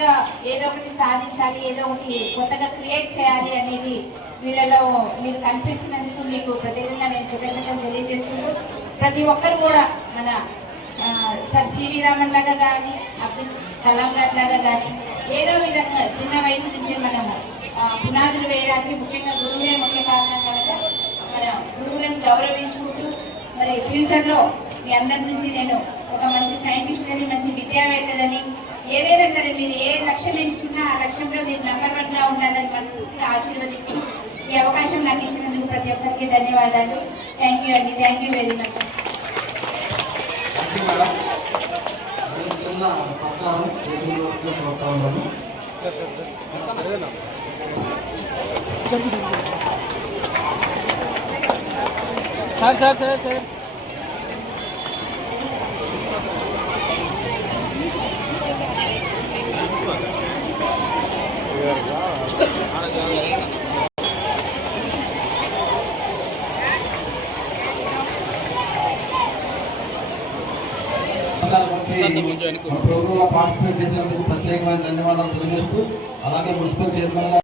మంచిగా ఏదో ఒకటి సాధించాలి, ఏదో ఒకటి కొత్తగా క్రియేట్ చేయాలి అనేది వీళ్ళలో మీరు కనిపిస్తున్నందుకు మీకు ప్రత్యేకంగా నేను కృతజ్ఞతలు తెలియజేస్తున్నాను. ప్రతి ఒక్కరు కూడా మన సార్ సివి రామన్ లాగా కానీ, అబ్దుల్ కలాం గారి లాగా కానీ ఏదో విధంగా చిన్న వయసు నుంచి మనము పునాదులు వేయడానికి ముఖ్యంగా గురువులే ముఖ్య కారణం కనుక మన గురువులను గౌరవించుకుంటూ మరి ఫ్యూచర్లో మీ అందరి నుంచి నేను ఒక మంచి సైంటిస్టులని, మంచి విద్యావేత్తలని, ఏదైనా సరే మీరు ఏ లక్ష్యం ఎంచుకున్నా ఆ లక్ష్యంలో మీరు నంబర్ 1గా ఉండాలని మనస్ఫూర్తిగా ఆశీర్వదిస్తూ ఈ అవకాశం నాకు ఇచ్చినందుకు ప్రతి ఒక్కరికి ధన్యవాదాలు. థ్యాంక్ యూ అండి. Thank you very much. Sir sir sir sir ప్రోగ్రాంలో పార్టిసిపేట్ చేసినందుకు ప్రత్యేకమైన ధన్యవాదాలు తెలియజేస్తూ అలాగే మున్సిపల్ చైర్మన్